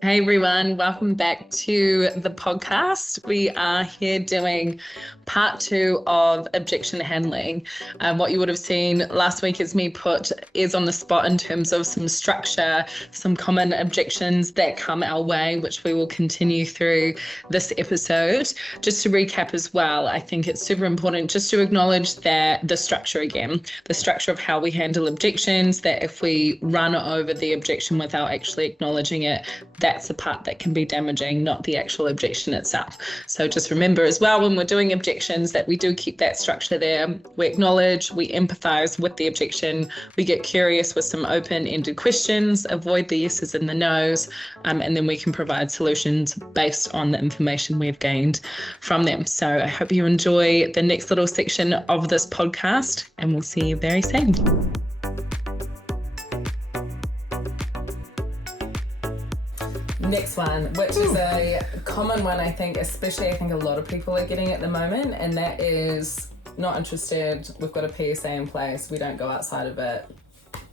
Hey everyone, welcome back to the podcast. We are here doing part 2 of objection handling. What you would have seen last week is me put ears on the spot in terms of some structure, some common objections that come our way, which we will continue through this episode. Just to recap as well, I think it's super important just to acknowledge that the structure again, the structure of how we handle objections, that if we run over the objection without actually acknowledging it, that's the part that can be damaging, not the actual objection itself. So just remember as well, when we're doing objections, that we do keep that structure there. We acknowledge, we empathize with the objection, we get curious with some open-ended questions, avoid the yeses and the nos, and then we can provide solutions based on the information we've gained from them. So I hope you enjoy the next little section of this podcast, and we'll see you very soon. Next one, which is a common one, I think, especially I think a lot of people are getting at the moment, and that is not interested, we've got a PSA in place, we don't go outside of it,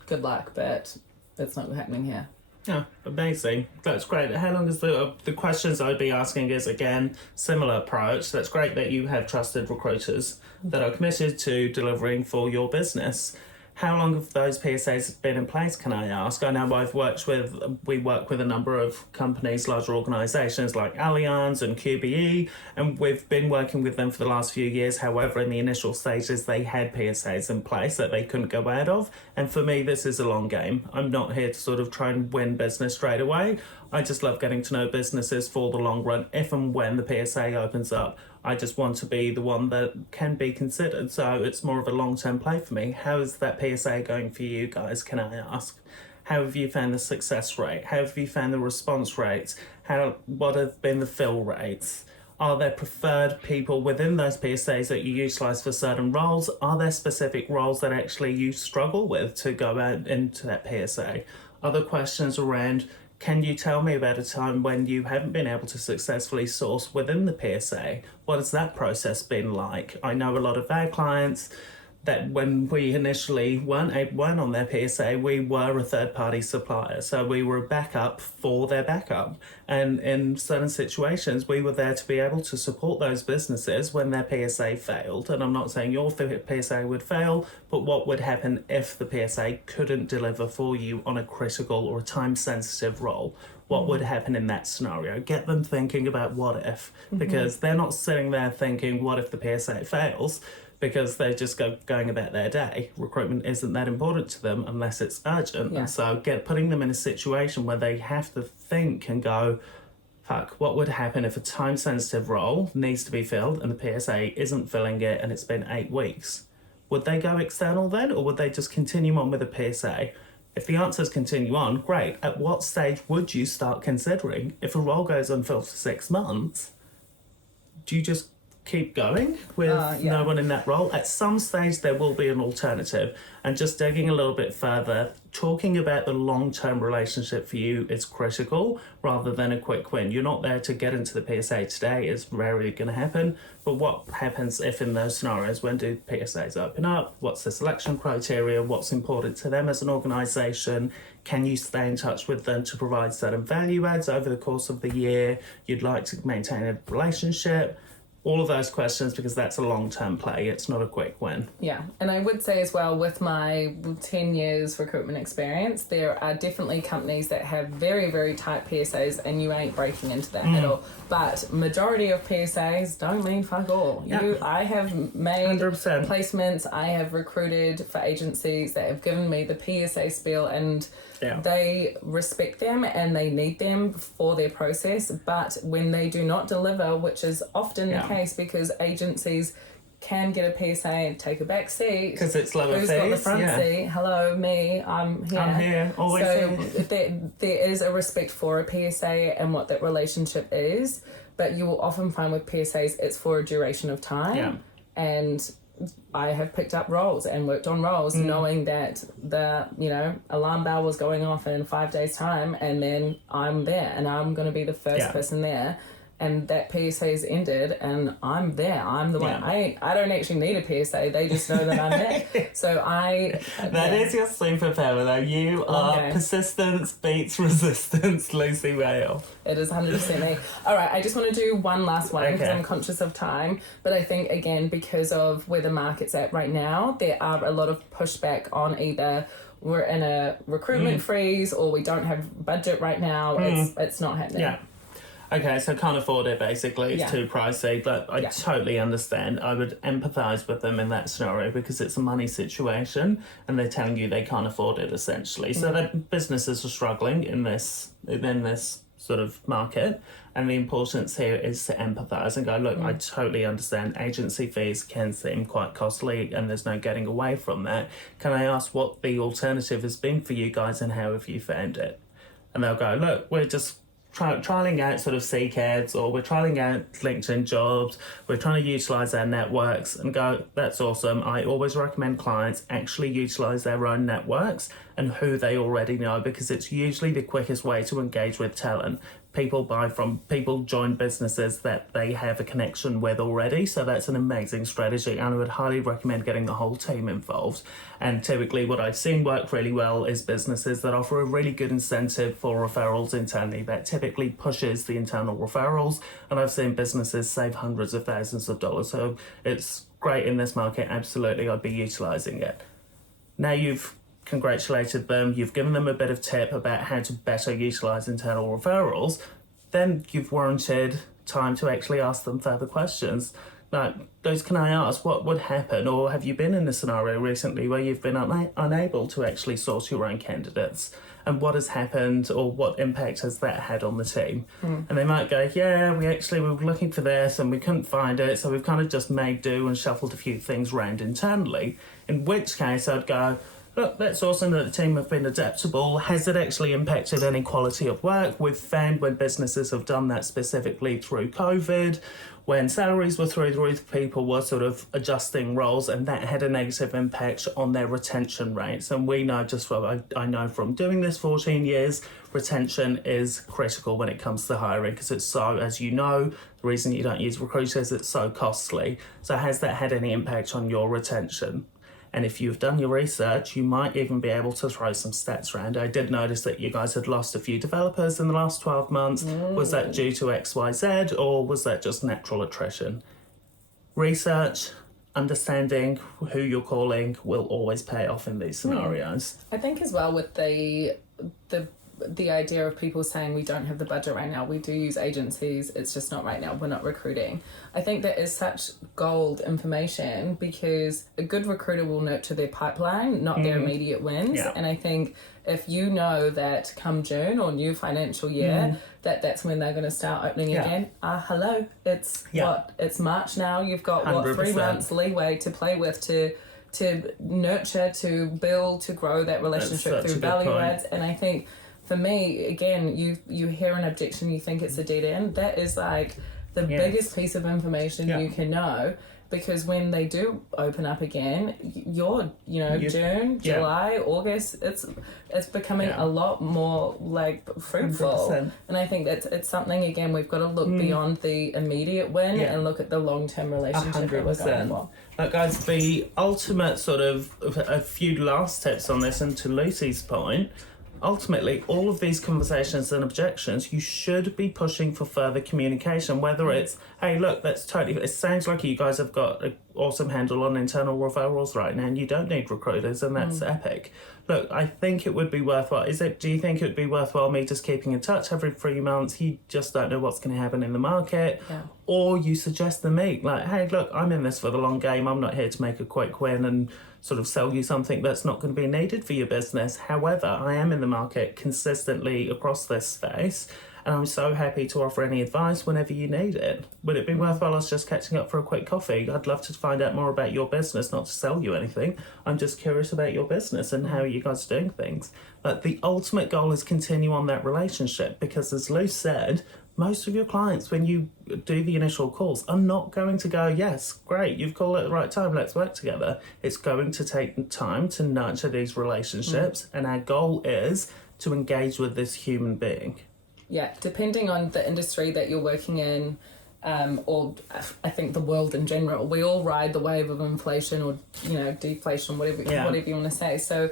good luck, but it's not happening here. Yeah, amazing. That's great. How long is the questions I'd be asking is, again, similar approach. That's great that you have trusted recruiters that are committed to delivering for your business. How long have those PSAs been in place, can I ask? I know we work with a number of companies, larger organisations like Allianz and QBE, and we've been working with them for the last few years. However, in the initial stages, they had PSAs in place that they couldn't go out of. And for me, this is a long game. I'm not here to sort of try and win business straight away. I just love getting to know businesses for the long run. If and when the PSA opens up, I just want to be the one that can be considered. So it's more of a long-term play for me. How is that PSA going for you guys, can I ask? How have you found the success rate? How have you found the response rates? What have been the fill rates? Are there preferred people within those PSAs that you utilise for certain roles? Are there specific roles that actually you struggle with to go out into that PSA? Other questions around, can you tell me about a time when you haven't been able to successfully source within the PSA? What has that process been like? I know a lot of our clients that when we initially weren't on their PSA, we were a third-party supplier. So we were a backup for their backup. And in certain situations, we were there to be able to support those businesses when their PSA failed. And I'm not saying your PSA would fail, but what would happen if the PSA couldn't deliver for you on a critical or a time-sensitive role? What would happen in that scenario? Get them thinking about what if, because they're not sitting there thinking, what if the PSA fails? Because they're just going about their day. Recruitment isn't that important to them unless it's urgent. Yeah. And so putting them in a situation where they have to think and go, fuck, what would happen if a time-sensitive role needs to be filled and the PSA isn't filling it and it's been 8 weeks? Would they go external then, or would they just continue on with the PSA? If the answer is continue on, great. At what stage would you start considering, if a role goes unfilled for 6 months, do you just keep going with no one in that role? At some stage there will be an alternative. And just digging a little bit further, talking about the long-term relationship for you is critical rather than a quick win. You're not there to get into the PSA today. It's rarely going to happen. But what happens if in those scenarios, when do PSAs open up? What's the selection criteria? What's important to them as an organisation? Can you stay in touch with them to provide certain value adds over the course of the year? You'd like to maintain a relationship? All of those questions, because that's a long-term play. It's not a quick win. Yeah, and I would say as well, with my 10 years recruitment experience, there are definitely companies that have very, very tight PSAs and you ain't breaking into that at all. But majority of PSAs don't mean fuck all. Yeah. I have made 100%. Placements, I have recruited for agencies that have given me the PSA spiel, and they respect them and they need them for their process. But when they do not deliver, which is often the case, because agencies can get a PSA and take a back seat. Because it's lower Who's fees. got the front seat? Hello, me, I'm here. Always so here. There is a respect for a PSA and what that relationship is, but you will often find with PSAs it's for a duration of time. Yeah. And I have picked up roles and worked on roles knowing that the alarm bell was going off in 5 days' time, and then I'm there and I'm going to be the first person there. and that PSA is ended, and I'm there. I'm the one. I don't actually need a PSA. They just know that I'm there. So That is your superpower, though. You are persistence beats resistance, Lucy Whale. It is 100% me. All right, I just want to do one last one because I'm conscious of time. But I think, again, because of where the market's at right now, there are a lot of pushback on either we're in a recruitment freeze or we don't have budget right now. It's not happening. Yeah. Okay, so can't afford it, basically. It's too pricey, but I totally understand. I would empathise with them in that scenario because it's a money situation and they're telling you they can't afford it, essentially. So that businesses are struggling in this sort of market, and the importance here is to empathise and go, look, I totally understand agency fees can seem quite costly and there's no getting away from that. Can I ask what the alternative has been for you guys and how have you found it? And they'll go, look, we're just trialing out sort of Seek Ads, or we're trialing out LinkedIn jobs, we're trying to utilise our networks, and go, that's awesome. I always recommend clients actually utilise their own networks and who they already know, because it's usually the quickest way to engage with talent. People join businesses that they have a connection with already, so that's an amazing strategy, and I would highly recommend getting the whole team involved. And typically what I've seen work really well is businesses that offer a really good incentive for referrals internally that typically pushes the internal referrals, and I've seen businesses save hundreds of thousands of dollars. So it's great in this market. Absolutely, I'd be utilising it. Now you've congratulated them, you've given them a bit of tip about how to better utilise internal referrals, then you've warranted time to actually ask them further questions. Like, those can I ask, what would happen, or have you been in a scenario recently where you've been unable to actually source your own candidates? And what has happened, or what impact has that had on the team? And they might go, we were looking for this and we couldn't find it, so we've kind of just made do and shuffled a few things around internally. In which case I'd go, look, that's awesome that the team have been adaptable. Has it actually impacted any quality of work? We've found when businesses have done that specifically through COVID, when salaries were through the roof, people were sort of adjusting roles, and that had a negative impact on their retention rates. And we know, I know from doing this 14 years, retention is critical when it comes to hiring, because it's so, as you know, the reason you don't use recruiters, it's so costly. So has that had any impact on your retention? And if you've done your research, you might even be able to throw some stats around. I did notice that you guys had lost a few developers in the last 12 months. Was that due to XYZ, or was that just natural attrition? Research, understanding who you're calling will always pay off in these scenarios. I think as well with the idea of people saying we don't have the budget right now, we do use agencies, it's just not right now, we're not recruiting. I think that is such gold information, because a good recruiter will nurture their pipeline, not their immediate wins. And I think if you know that come June or new financial year, that's when they're going to start opening again. Hello, it's it's March now, you've got 3 months leeway to play with, to nurture, to build, to grow that relationship through value adds. And I think for me, again, you hear an objection, you think it's a dead end. That is like the biggest piece of information you can know, because when they do open up again, June, July, August, it's becoming a lot more like fruitful. 100%. And I think it's something, again, we've got to look beyond the immediate win and look at the long-term relationship that we're going for. Look, guys, the ultimate sort of a few last tips on this, and to Lucy's point, ultimately, all of these conversations and objections, you should be pushing for further communication, whether it's, hey, look, it sounds like you guys have got an awesome handle on internal referrals right now and you don't need recruiters, and that's epic. Look, I think it would be worthwhile. Do you think it would be worthwhile me just keeping in touch every 3 months? You just don't know what's going to happen in the market. Or you suggest the meet, like, hey, look, I'm in this for the long game. I'm not here to make a quick win and sort of sell you something that's not going to be needed for your business. However, I am in the market consistently across this space, and I'm so happy to offer any advice whenever you need it. Would it be worthwhile us just catching up for a quick coffee? I'd love to find out more about your business, not to sell you anything. I'm just curious about your business and how you guys are doing things. But the ultimate goal is continue on that relationship, because as Lou said, most of your clients, when you do the initial calls, are not going to go, yes, great, you've called at the right time, let's work together. It's going to take time to nurture these relationships, and our goal is to engage with this human being. Yeah, depending on the industry that you're working in, or I think the world in general, we all ride the wave of inflation or deflation, whatever you want to say. So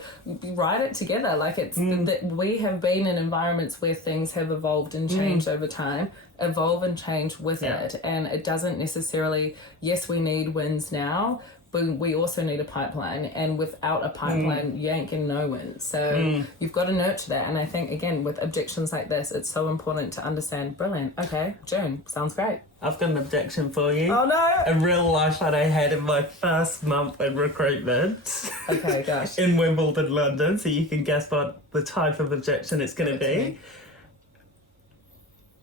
ride it together. Like it's that we have been in environments where things have evolved and changed over time. Evolve and change with it, and it doesn't necessarily. Yes, we need wins now. But we also need a pipeline, and without a pipeline, you ain't getting no wins. So you've got to nurture that. And I think, again, with objections like this, it's so important to understand, brilliant, okay, June, sounds great. I've got an objection for you. Oh, no! A real life that I had in my first month in recruitment. Okay, gosh. In Wimbledon, London, so you can guess what the type of objection it's going to be.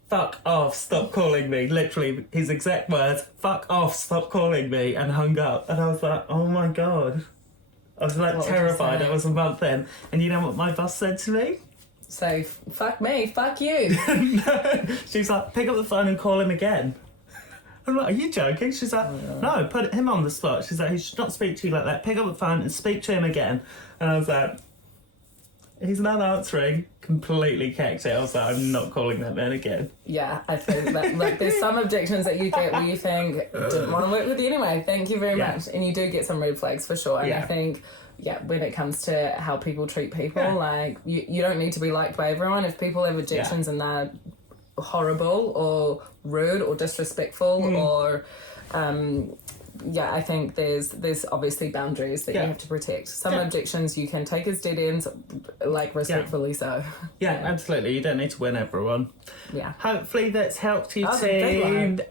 Fuck off, stop calling me. Literally, his exact words, fuck off, stop calling me, and hung up. And I was like, oh my God. I was like terrified. It was a month in. And you know what my boss said to me? So, fuck me, fuck you. No. She's like, pick up the phone and call him again. I'm like, are you joking? She's like, no, put him on the spot. She's like, he should not speak to you like that. Pick up the phone and speak to him again. And I was like, he's not answering. Completely cacked it. I was like, I'm not calling that man again. Yeah, I think that, like, there's some objections that you get where you think, didn't want to work with you anyway, thank you very much. And you do get some red flags for sure. And I think, when it comes to how people treat people, like, you don't need to be liked by everyone. If people have objections and they're horrible or rude or disrespectful or... I think there's obviously boundaries that you have to protect. Some objections you can take as dead ends, like respectfully so. Yeah, absolutely. You don't need to win everyone. Yeah. Hopefully that's helped you to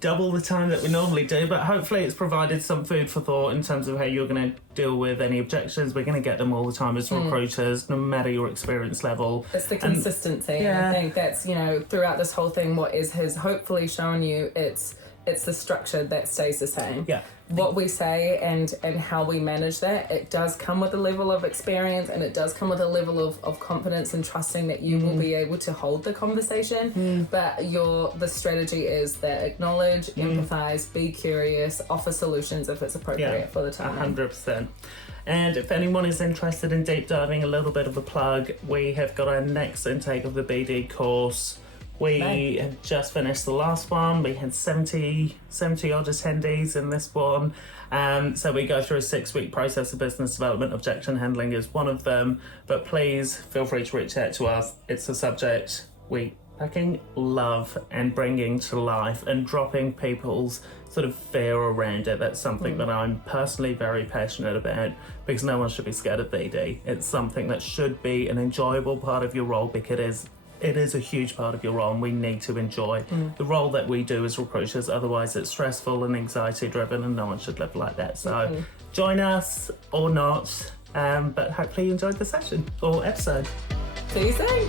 double the time that we normally do, but hopefully it's provided some food for thought in terms of how you're going to deal with any objections. We're going to get them all the time as recruiters, no matter your experience level. It's the consistency. And I think that's, throughout this whole thing, what has hopefully shown you it's the structure that stays the same. Yeah. What we say and how we manage that, it does come with a level of experience, and it does come with a level of confidence and trusting that you will be able to hold the conversation. But the strategy is that acknowledge, empathize, be curious, offer solutions if it's appropriate for the time. 100%. And if anyone is interested in deep diving, a little bit of a plug, we have got our next intake of the BD course. We have just finished the last one. We had 70 odd attendees in this one. So we go through a 6-week process of business development. Objection handling is one of them. But please feel free to reach out to us. It's a subject we fucking love, and bringing to life and dropping people's sort of fear around it. That's something that I'm personally very passionate about, because no one should be scared of BD. It's something that should be an enjoyable part of your role, because it is a huge part of your role, and we need to enjoy the role that we do as recruiters. Otherwise, it's stressful and anxiety-driven, and no one should live like that. So join us or not, but hopefully you enjoyed the session or episode. See you soon.